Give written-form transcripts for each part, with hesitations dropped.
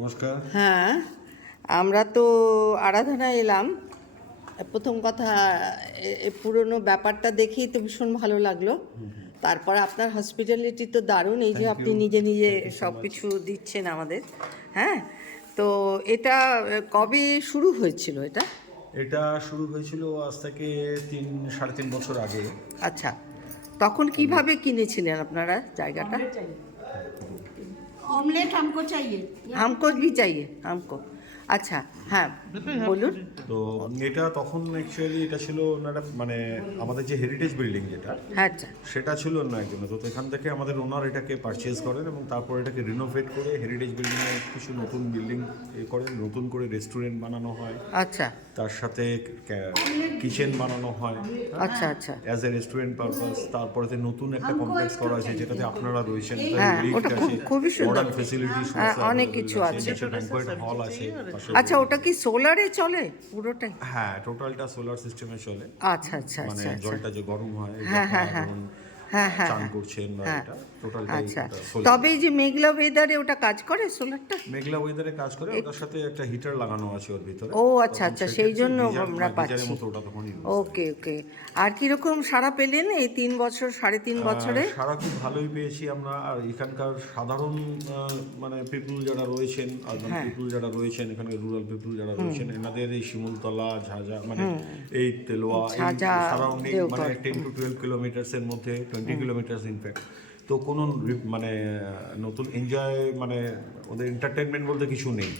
নমস্কার। হ্যাঁ, আমরা তো আরাধনায় এলাম। প্রথম কথা, পুরনো ব্যাপারটা দেখেই তো ভীষণ ভালো লাগলো। তারপর আপনার হসপিটালিটি তো দারুণ, এই যে Thank আপনি you. নিজে নিজে Thank you so সব much. কিছু দিচ্ছেন আমাদের। হ্যাঁ, তো এটা কবে শুরু হয়েছিল এটা? এটা শুরু হয়েছিল আজ থেকে 3-3.5 বছর আগে। আচ্ছা, তখন কিভাবে কিনেছিলেন আপনারা জায়গাটা? ऑमलेट हमको चाहिए। হামকো ভি চাইয়ে হামকো। আচ্ছা, হ্যাঁ বলুন। তো এটা তখন অ্যাকচুয়ালি এটা ছিল ওনারা মানে আমাদের যে হেরিটেজ বিল্ডিং যেটা হ্যাঁ, আচ্ছা সেটা ছিল অন্য একজন। তো এখান থেকে আমাদের ওনার এটাকে পারচেজ করেন এবং তারপর এটাকে রিনোভেট করে হেরিটেজ বিল্ডিংয়ে কিছু নতুন বিল্ডিং করেন, নতুন করে রেস্টুরেন্ট বানানো হয়, আচ্ছা তার সাথে কিচেন বানানো হয় আচ্ছা আচ্ছা। As a restaurant purpose. তারপরে নতুন একটা কমপ্লেক্স করা হয়েছে যেটাতে আপনারা রয়েছেন, হ্যাঁ, ওটা খুবই সুন্দর। মডার্ন ফেসিলিটি হ্যাঁ, অনেক কিছু আছে। ব্যাংকোয়েট হল আছে পাশে। আচ্ছা, ওটা কি সোলারে চলে পুরোটাই? হ্যাঁ, টোটালটা সোলার সিস্টেমে চলে। আচ্ছা আচ্ছা মানে আচ্ছা আচ্ছা। জলটা যে গরম হয়, হ্যাঁ, হ্যাঁ, হ্যাঁ। হ্যাঁ, হ্যাঁ, চান হ্যাঁ। করছেন বা হ্যাঁ, এটা টোটালটাই আচ্ছা। সোলার। তবে এই যে মেঘলা ওয়েদারে ওটা কাজ করে সোলারটা? মেঘলা ওয়েদারে কাজ করে, ওটার সাথে একটা হিটার লাগানো আছে ওর ভিতরে। ও আচ্ছা আচ্ছা, তখন সেই সেক্ষেত্রে জন্য গিজার আমরা বা গিজারের পাচ্ছি। মতো ওটা তখন use ওকে ওকে। আর কিরকম সাড়া পেলেন এই 3 বছর 3.5 বছরে? সারা খুব ভালোই পেয়েছি আমরা। আর এখানকার সাধারণ মানে পিপুল যারা রয়েছেন, আরবান হ্যাঁ। পিপুল যারা রয়েছেন, এখানে রুরাল পিপুল যারা রয়েছেন, এনাদের এই শিমুলতলা, ঝাঁঝা মানে এই তেলোয়া, এই ঝাঁঝা, সারাউন্ডিং মানে দেওঘর। 10 to 12 কিলোমিটার্সের মধ্যে, 20 কিলোমিটার্স ইনফ্যাক্ট। তো কোনো মানে নতুন এনজয় মানে ওদের এন্টারটেনমেন্ট বলতে কিছু নেই।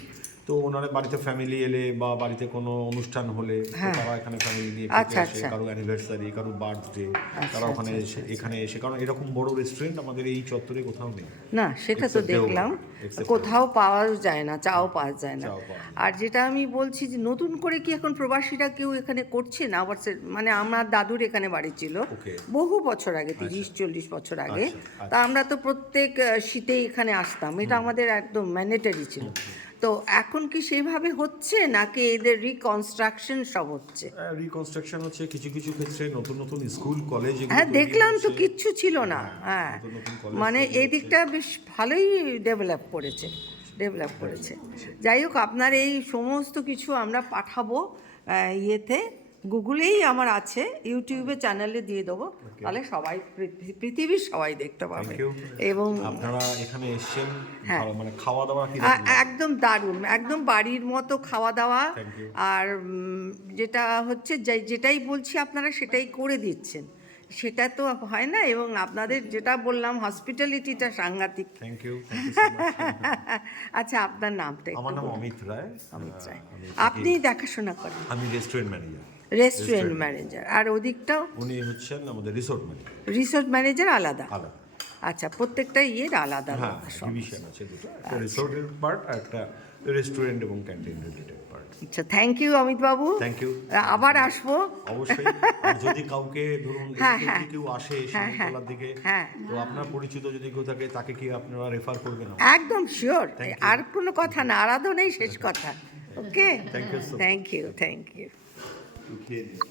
তো ওনারা বাড়িতে ফ্যামিলি এলে বা বাড়িতে কোনো অনুষ্ঠান হলে তো তারা এখানে ফ্যামিলি নিয়ে খেতে আচ্ছা, আসে, আচ্ছা। কারো অ্যানিভার্সারি, কারো বার্থডে, তারা ওখানে এসে এখানে এসে, কারণ এরকম বড় রেস্টুরেন্ট আমাদের এই চত্বরে কোথাও নেই। না, সেটা তো Except দেখলাম, দেওঘর, except কোথাও পাওয়া যায় না, চাও পাওয়া যায় না। চাও পাওয়া যায় আর যেটা আমি বলছি যে নতুন করে কি এখন প্রবাসীরা কেউ এখানে করছে না? আবার মানে আমার দাদুর এখানে বাড়ি ছিল Okay. বহু বছর আগে, 30-40 বছর আগে। আচ্ছা, তা আমরা তো প্রত্যেক শীতেই এখানে আসতাম, এটা আমাদের একদম ম্যান্ডেটারি ছিল। তো এখন কি সেইভাবে হচ্ছে নাকি এদের রিকনস্ট্রাকশন সব হচ্ছে? রিকনস্ট্রাকশন হচ্ছে কিছু কিছু ক্ষেত্রে, নতুন নতুন স্কুল কলেজ। হ্যাঁ, দেখলাম তো কিচ্ছু ছিল না। হ্যাঁ, নতুন নতুন কলেজ মানে তৈরি এই দিকটা বেশ ভালোই ডেভেলপ করেছে। যাই হোক, আপনার এই সমস্ত কিছু আমরা পাঠাবো ইয়েতে, গুগলেই আমার আছে, ইউটিউবে চ্যানেলে দিয়ে দেবো, তাহলে সবাই পৃথিবীর সবাই দেখতে পাবে। Thank you. এবং আপনারা এখানে এসেছেন, হ্যাঁ। মানে খাওয়া দাওয়া কি একদম দারুণ, একদম বাড়ির মতো খাওয়া দাওয়া। Thank you. আর যেটা হচ্ছে যেটাই বলছি আপনারা সেটাই করে দিচ্ছেন, সেটা তো হয় না। এবং আপনাদের যেটা বললাম হসপিটালিটিটা সাংঘাতিক। Thank you. আচ্ছা, আপনার নামটা একটু আমার নাম বলুন। অমিত রায়। অমিত রায়। আমি আপনি দেখাশোনা করেন? আমি রেস্টুরেন্ট ম্যানেজার। Restaurant manager. আর ওদিকটাও? উনি হচ্ছেন আমাদের রিসোর্ট ম্যানেজার। রিসোর্ট ম্যানেজার আলাদা? আলাদা। আচ্ছা, প্রত্যেকটা ইয়ের আলাদা হ্যাঁ, আলাদা সব। ডিভিশন আছে দুটো, একটা রিসোর্টের পার্ট আর একটা রেস্টুরেন্ট এবং ক্যান্টিন রিলেটেড পার্ট। আচ্ছা, thank you Amit babu. Thank you. আবার আসবো। অবশ্যই। আর যদি কাউকে ধরুন হ্যাঁ, এদিকে হ্যাঁ। যদি কেউ আসে হ্যাঁ, হ্যাঁ। শিমুলতলার দিকে, হ্যাঁ। তো আপনার পরিচিত যদি কেউ থাকে তাকে কি আপনারা রেফার করবেন? একদম শিওর। Thank you. আর কোনো কথা না, আরাধনাই শেষ কথা। Okay, Thank you so much. Thank you.